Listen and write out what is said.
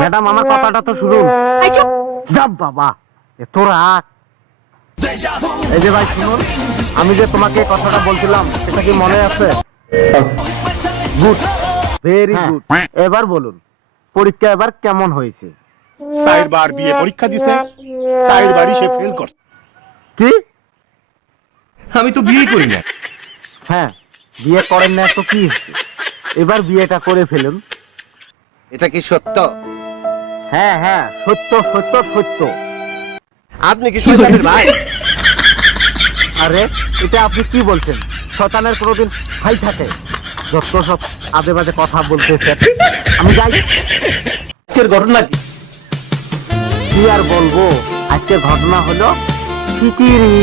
Madam আমার কথাটা তো শুনুন। এই চুপ। যাব বাবা, এত রাগ। এই যে ভাই শুনুন, আমি যে তোমাকে এই কথাটা বলছিলাম সেটা কি মনে আছে? Good, very good. এবার বলুন, পরীক্ষা এবার কেমন হয়েছে? 4 বার বিয়ে পরীক্ষা দিছে, 4 বারই সে ফেল করছে। কি? আমি তো বিয়ে করি না। হ্যাঁ, বিয়ে করেন না তো কি হয়েছে? এবার বিয়েটা করে ফেলুন। এটা কি সত্য? হ্যাঁ হ্যাঁ, সত্য সত্য সত্য। আপনি কি শয়তানের ভাই? আরে এটা আপনি কি বলছেন? শয়তানের কোনোদিন ভাই থাকে? যত সব আজে বাজে কথা বলতেছেন। আমি যাই। আজকের ঘটনা কি? কি আর বলবো, আজকে ঘটনা হলো খিচুড়ি।